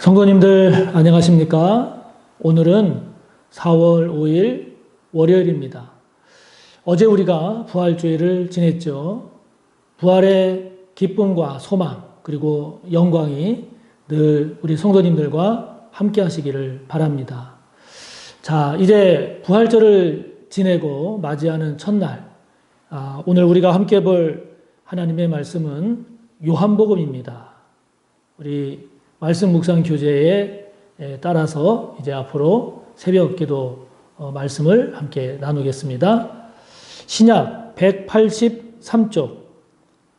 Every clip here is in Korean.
성도님들 안녕하십니까? 오늘은 4월 5일 월요일입니다. 어제 우리가 부활주일을 지냈죠. 부활의 기쁨과 소망 그리고 영광이 늘 우리 성도님들과 함께 하시기를 바랍니다. 자, 이제 부활절을 지내고 맞이하는 첫날, 오늘 우리가 함께 볼 하나님의 말씀은 요한복음입니다. 우리 말씀 묵상 교재에 따라서 이제 앞으로 새벽 기도 말씀을 함께 나누겠습니다. 신약 183쪽,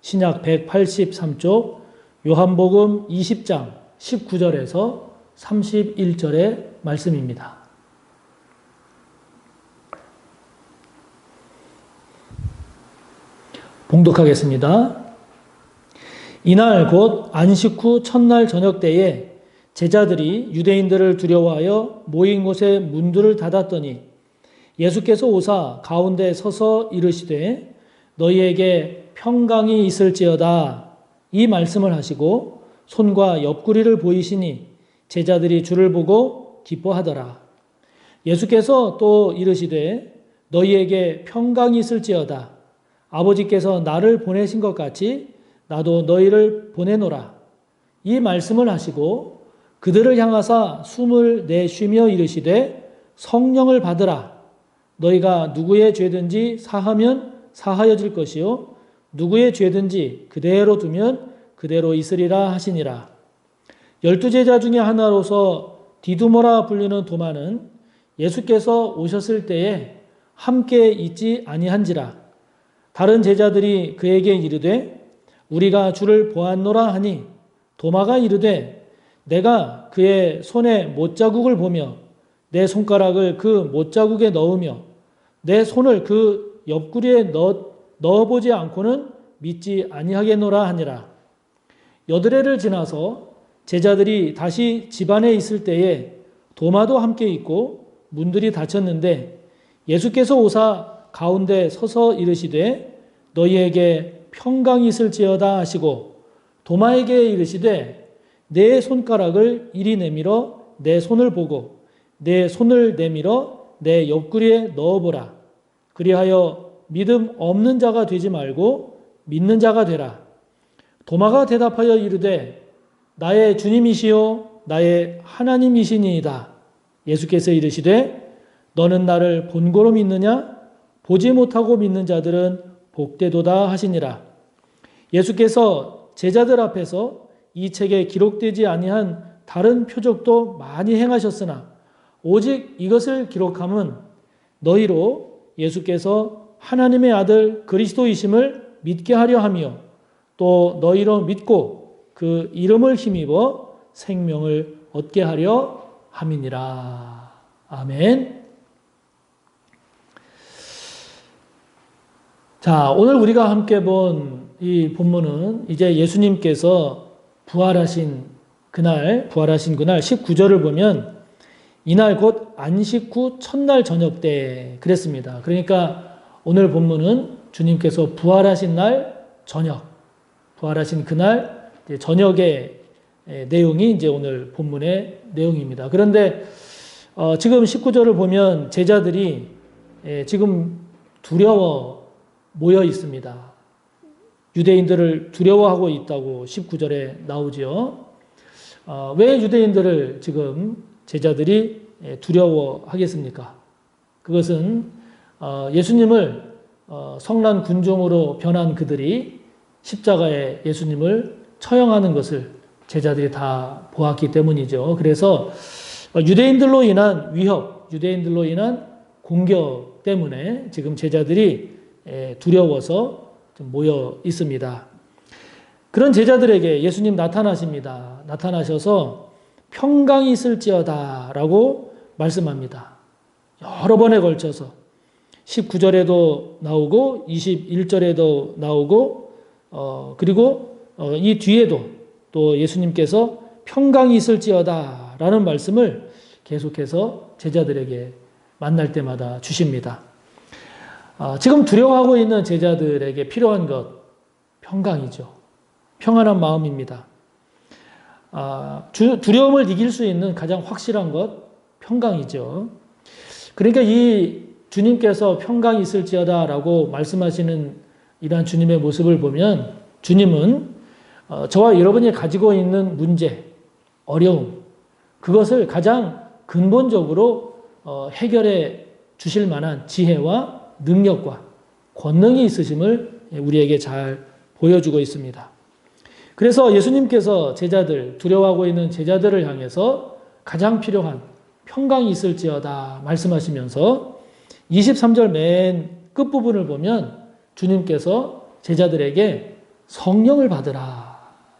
신약 183쪽, 요한복음 20장 19절에서 31절의 말씀입니다. 봉독하겠습니다. 이날 곧 안식 후 첫날 저녁 때에 제자들이 유대인들을 두려워하여 모인 곳에 문들을 닫았더니 예수께서 오사 가운데 서서 이르시되 너희에게 평강이 있을지어다 이 말씀을 하시고 손과 옆구리를 보이시니 제자들이 주를 보고 기뻐하더라. 예수께서 또 이르시되 너희에게 평강이 있을지어다 아버지께서 나를 보내신 것 같이 나도 너희를 보내노라. 이 말씀을 하시고 그들을 향하사 숨을 내쉬며 이르시되 성령을 받으라. 너희가 누구의 죄든지 사하면 사하여질 것이요 누구의 죄든지 그대로 두면 그대로 있으리라 하시니라. 12제자 중에 하나로서 디두모라 불리는 도마는 예수께서 오셨을 때에 함께 있지 아니한지라. 다른 제자들이 그에게 이르되 우리가 주를 보았노라 하니 도마가 이르되 내가 그의 손에 못자국을 보며 내 손가락을 그 못자국에 넣으며 내 손을 그 옆구리에 넣어보지 않고는 믿지 아니하겠노라 하니라. 여드레를 지나서 제자들이 다시 집안에 있을 때에 도마도 함께 있고 문들이 닫혔는데 예수께서 오사 가운데 서서 이르시되 너희에게 평강이 있을지어다 하시고 도마에게 이르시되 내 손가락을 이리 내밀어 내 손을 보고 내 손을 내밀어 내 옆구리에 넣어보라. 그리하여 믿음 없는 자가 되지 말고 믿는 자가 되라. 도마가 대답하여 이르되 나의 주님이시요 나의 하나님이시니이다. 예수께서 이르시되 너는 나를 본고로 믿느냐? 보지 못하고 믿는 자들은 복되도다 하시니라. 예수께서 제자들 앞에서 이 책에 기록되지 아니한 다른 표적도 많이 행하셨으나 오직 이것을 기록함은 너희로 예수께서 하나님의 아들 그리스도이심을 믿게 하려 하며 또 너희로 믿고 그 이름을 힘입어 생명을 얻게 하려 함이니라. 아멘. 자, 오늘 우리가 함께 본 이 본문은 이제 예수님께서 부활하신 그날 19절을 보면 이날 곧 안식 후 첫날 저녁 때 그랬습니다. 그러니까 오늘 본문은 주님께서 부활하신 날 저녁, 부활하신 그날 저녁의 내용이 이제 오늘 본문의 내용입니다. 그런데 지금 19절을 보면 제자들이 지금 두려워 모여 있습니다. 유대인들을 두려워하고 있다고 19절에 나오죠. 왜 유대인들을 지금 제자들이 두려워하겠습니까? 그것은 예수님을 성난 군종으로 변한 그들이 십자가에 예수님을 처형하는 것을 제자들이 다 보았기 때문이죠. 그래서 유대인들로 인한 위협, 유대인들로 인한 공격 때문에 지금 제자들이 두려워서 모여 있습니다. 그런 제자들에게 예수님 나타나십니다. 나타나셔서 평강이 있을지어다 라고 말씀합니다. 여러 번에 걸쳐서 19절에도 나오고 21절에도 나오고 그리고 이 뒤에도 또 예수님께서 평강이 있을지어다 라는 말씀을 계속해서 제자들에게 만날 때마다 주십니다. 지금 두려워하고 있는 제자들에게 필요한 것 평강이죠. 평안한 마음입니다. 두려움을 이길 수 있는 가장 확실한 것, 평강이죠. 그러니까 이 주님께서 평강이 있을지어다 라고 말씀하시는 이러한 주님의 모습을 보면 주님은 저와 여러분이 가지고 있는 문제, 어려움, 그것을 가장 근본적으로 해결해 주실 만한 지혜와 능력과 권능이 있으심을 우리에게 잘 보여주고 있습니다. 그래서 예수님께서 두려워하고 있는 제자들을 향해서 가장 필요한 평강이 있을지어다 말씀하시면서 23절 맨 끝부분을 보면 주님께서 제자들에게 성령을 받으라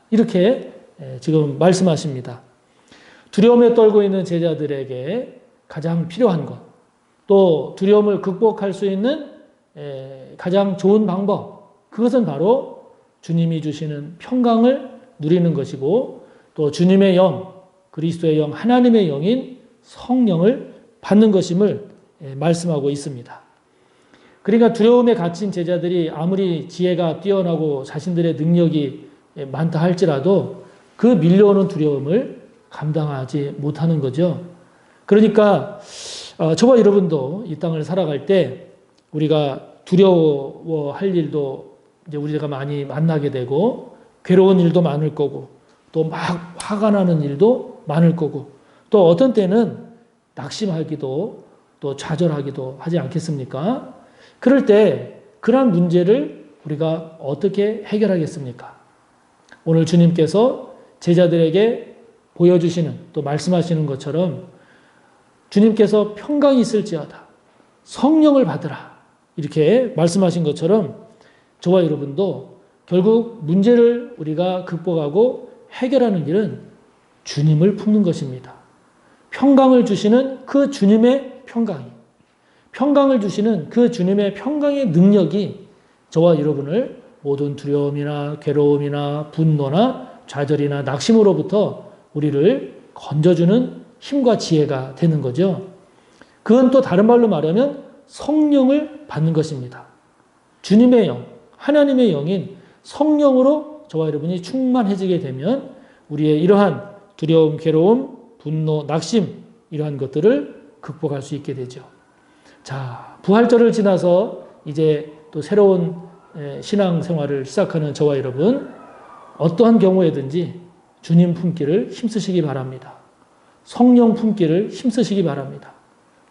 이렇게 지금 말씀하십니다. 두려움에 떨고 있는 제자들에게 가장 필요한 것, 또 두려움을 극복할 수 있는 가장 좋은 방법, 그것은 바로 주님이 주시는 평강을 누리는 것이고 또 주님의 영, 그리스도의 영, 하나님의 영인 성령을 받는 것임을 말씀하고 있습니다. 그러니까 두려움에 갇힌 제자들이 아무리 지혜가 뛰어나고 자신들의 능력이 많다 할지라도 그 밀려오는 두려움을 감당하지 못하는 거죠. 그러니까 저와 여러분도 이 땅을 살아갈 때 우리가 두려워할 일도 이제 우리가 많이 만나게 되고 괴로운 일도 많을 거고 또 막 화가 나는 일도 많을 거고 또 어떤 때는 낙심하기도 또 좌절하기도 하지 않겠습니까? 그럴 때 그러한 문제를 우리가 어떻게 해결하겠습니까? 오늘 주님께서 제자들에게 보여주시는 또 말씀하시는 것처럼 주님께서 평강이 있을지어다 성령을 받으라 이렇게 말씀하신 것처럼 저와 여러분도 결국 문제를 우리가 극복하고 해결하는 일은 주님을 품는 것입니다. 평강을 주시는 그 주님의 평강을 주시는 그 주님의 평강의 능력이 저와 여러분을 모든 두려움이나 괴로움이나 분노나 좌절이나 낙심으로부터 우리를 건져주는 힘과 지혜가 되는 거죠. 그건 또 다른 말로 말하면 성령을 받는 것입니다. 주님의 영, 하나님의 영인 성령으로 저와 여러분이 충만해지게 되면 우리의 이러한 두려움, 괴로움, 분노, 낙심 이러한 것들을 극복할 수 있게 되죠. 자, 부활절을 지나서 이제 또 새로운 신앙생활을 시작하는 저와 여러분 어떠한 경우에든지 주님 품기를 힘쓰시기 바랍니다. 성령 품기를 힘쓰시기 바랍니다.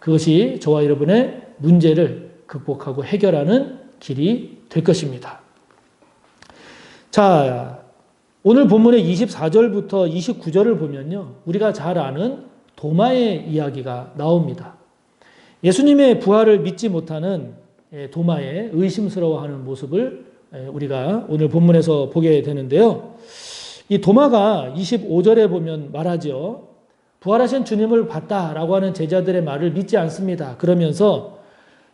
그것이 저와 여러분의 문제를 극복하고 해결하는 길이 될 것입니다. 자, 오늘 본문의 24절부터 29절을 보면요. 우리가 잘 아는 도마의 이야기가 나옵니다. 예수님의 부활을 믿지 못하는 도마의 의심스러워하는 모습을 우리가 오늘 본문에서 보게 되는데요. 이 도마가 25절에 보면 말하죠. 부활하신 주님을 봤다라고 하는 제자들의 말을 믿지 않습니다. 그러면서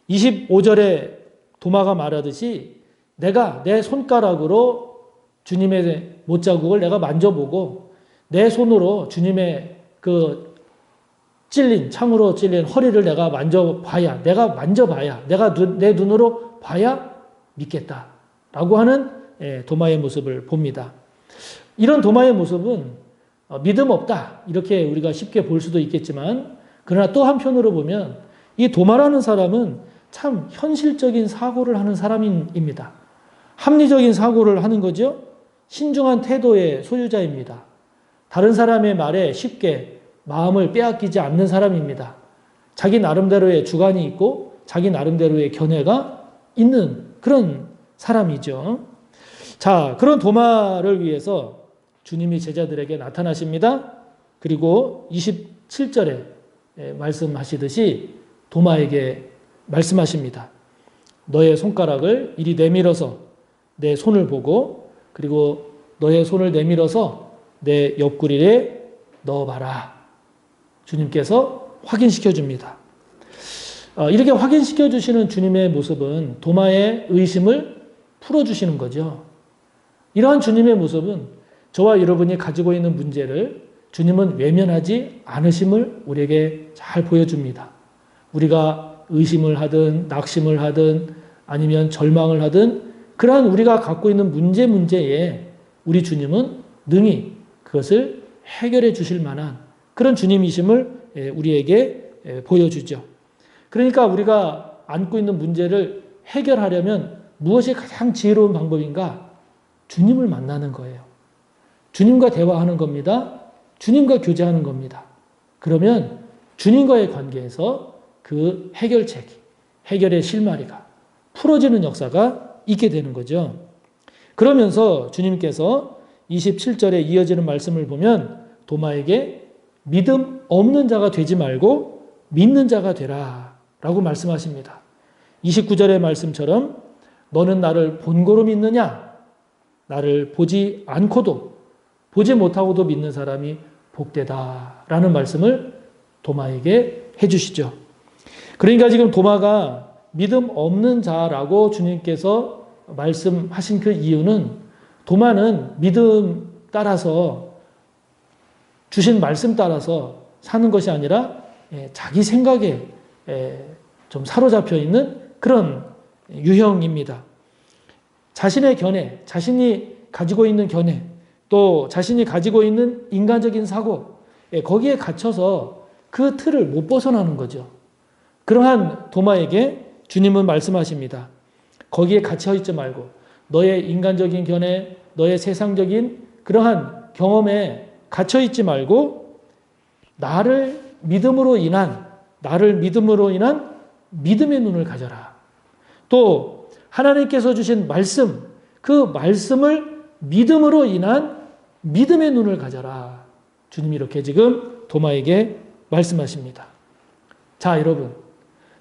25절에 도마가 말하듯이 내가 내 손가락으로 주님의 못자국을 내가 만져보고 내 손으로 주님의 그 창으로 찔린 허리를 내가 만져봐야 내가 내 눈으로 봐야 믿겠다라고 하는 도마의 모습을 봅니다. 이런 도마의 모습은 믿음 없다 이렇게 우리가 쉽게 볼 수도 있겠지만 그러나 또 한편으로 보면 이 도마라는 사람은 참 현실적인 사고를 하는 사람입니다. 합리적인 사고를 하는 거죠. 신중한 태도의 소유자입니다. 다른 사람의 말에 쉽게 마음을 빼앗기지 않는 사람입니다. 자기 나름대로의 주관이 있고 자기 나름대로의 견해가 있는 그런 사람이죠. 자, 그런 도마를 위해서 주님이 제자들에게 나타나십니다. 그리고 27절에 말씀하시듯이 도마에게 말씀하십니다. 너의 손가락을 이리 내밀어서 내 손을 보고 그리고 너의 손을 내밀어서 내 옆구리에 넣어봐라. 주님께서 확인시켜 줍니다. 이렇게 확인시켜 주시는 주님의 모습은 도마의 의심을 풀어주시는 거죠. 이러한 주님의 모습은 저와 여러분이 가지고 있는 문제를 주님은 외면하지 않으심을 우리에게 잘 보여줍니다. 우리가 의심을 하든 낙심을 하든 아니면 절망을 하든 그러한 우리가 갖고 있는 문제에 우리 주님은 능히 그것을 해결해 주실 만한 그런 주님이심을 우리에게 보여주죠. 그러니까 우리가 안고 있는 문제를 해결하려면 무엇이 가장 지혜로운 방법인가? 주님을 만나는 거예요. 주님과 대화하는 겁니다. 주님과 교제하는 겁니다. 그러면 주님과의 관계에서 그 해결책이, 해결의 실마리가 풀어지는 역사가 있게 되는 거죠. 그러면서 주님께서 27절에 이어지는 말씀을 보면 도마에게 믿음 없는 자가 되지 말고 믿는 자가 되라 라고 말씀하십니다. 29절의 말씀처럼 너는 나를 본고로 믿느냐? 나를 보지 않고도 보지 못하고도 믿는 사람이 복되다 라는 말씀을 도마에게 해주시죠. 그러니까 지금 도마가 믿음 없는 자라고 주님께서 말씀하신 그 이유는 도마는 믿음 따라서 주신 말씀 따라서 사는 것이 아니라 자기 생각에 좀 사로잡혀 있는 그런 유형입니다. 자신의 견해, 자신이 가지고 있는 견해, 또 자신이 가지고 있는 인간적인 사고, 거기에 갇혀서 그 틀을 못 벗어나는 거죠. 그러한 도마에게 주님은 말씀하십니다. 거기에 갇혀 있지 말고 너의 인간적인 견해, 너의 세상적인 그러한 경험에 갇혀 있지 말고 나를 믿음으로 인한 믿음의 눈을 가져라. 또 하나님께서 주신 말씀, 그 말씀을 믿음으로 인한 믿음의 눈을 가져라. 주님이 이렇게 지금 도마에게 말씀하십니다. 자, 여러분.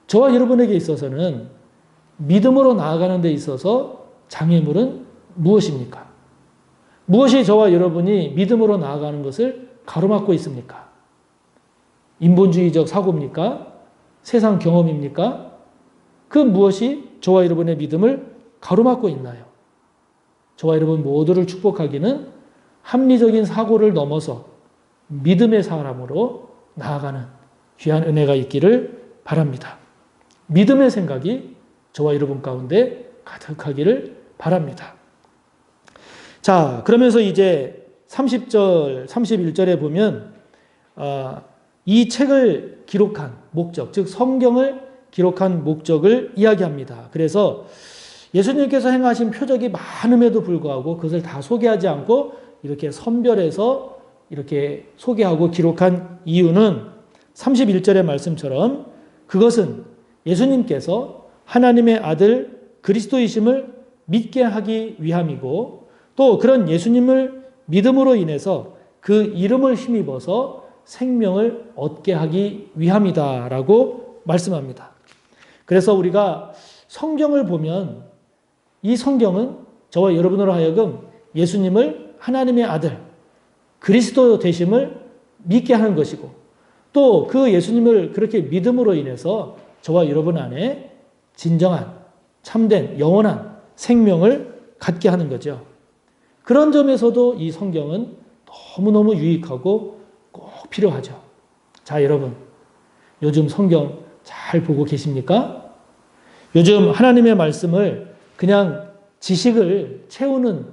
저와 여러분에게 있어서는 믿음으로 나아가는 데 있어서 장애물은 무엇입니까? 무엇이 저와 여러분이 믿음으로 나아가는 것을 가로막고 있습니까? 인본주의적 사고입니까? 세상 경험입니까? 그 무엇이 저와 여러분의 믿음을 가로막고 있나요? 저와 여러분 모두를 축복하기는 합리적인 사고를 넘어서 믿음의 사람으로 나아가는 귀한 은혜가 있기를 바랍니다. 믿음의 생각이 저와 여러분 가운데 가득하기를 바랍니다. 자, 그러면서 이제 30절, 31절에 보면 이 책을 기록한 목적, 즉 성경을 기록한 목적을 이야기합니다. 그래서 예수님께서 행하신 표적이 많음에도 불구하고 그것을 다 소개하지 않고 이렇게 선별해서 이렇게 소개하고 기록한 이유는 31절의 말씀처럼 그것은 예수님께서 하나님의 아들 그리스도이심을 믿게 하기 위함이고 또 그런 예수님을 믿음으로 인해서 그 이름을 힘입어서 생명을 얻게 하기 위함이다라고 말씀합니다. 그래서 우리가 성경을 보면 이 성경은 저와 여러분으로 하여금 예수님을 하나님의 아들 그리스도 되심을 믿게 하는 것이고 또 그 예수님을 그렇게 믿음으로 인해서 저와 여러분 안에 진정한 참된 영원한 생명을 갖게 하는 거죠. 그런 점에서도 이 성경은 너무너무 유익하고 꼭 필요하죠. 자, 여러분 요즘 성경 잘 보고 계십니까? 요즘 하나님의 말씀을 그냥 지식을 채우는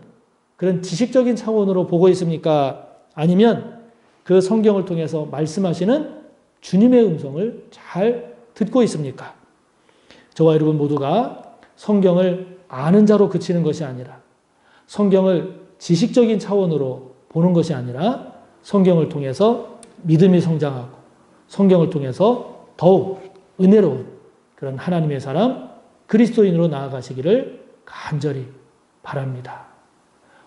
그런 지식적인 차원으로 보고 있습니까? 아니면 그 성경을 통해서 말씀하시는 주님의 음성을 잘 듣고 있습니까? 저와 여러분 모두가 성경을 아는 자로 그치는 것이 아니라 성경을 지식적인 차원으로 보는 것이 아니라 성경을 통해서 믿음이 성장하고 성경을 통해서 더욱 은혜로운 그런 하나님의 사람 그리스도인으로 나아가시기를 간절히 바랍니다.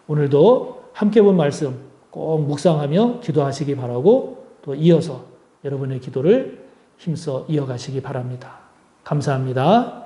오늘도 함께 본 말씀 꼭 묵상하며 기도하시기 바라고 또 이어서 여러분의 기도를 힘써 이어가시기 바랍니다. 감사합니다.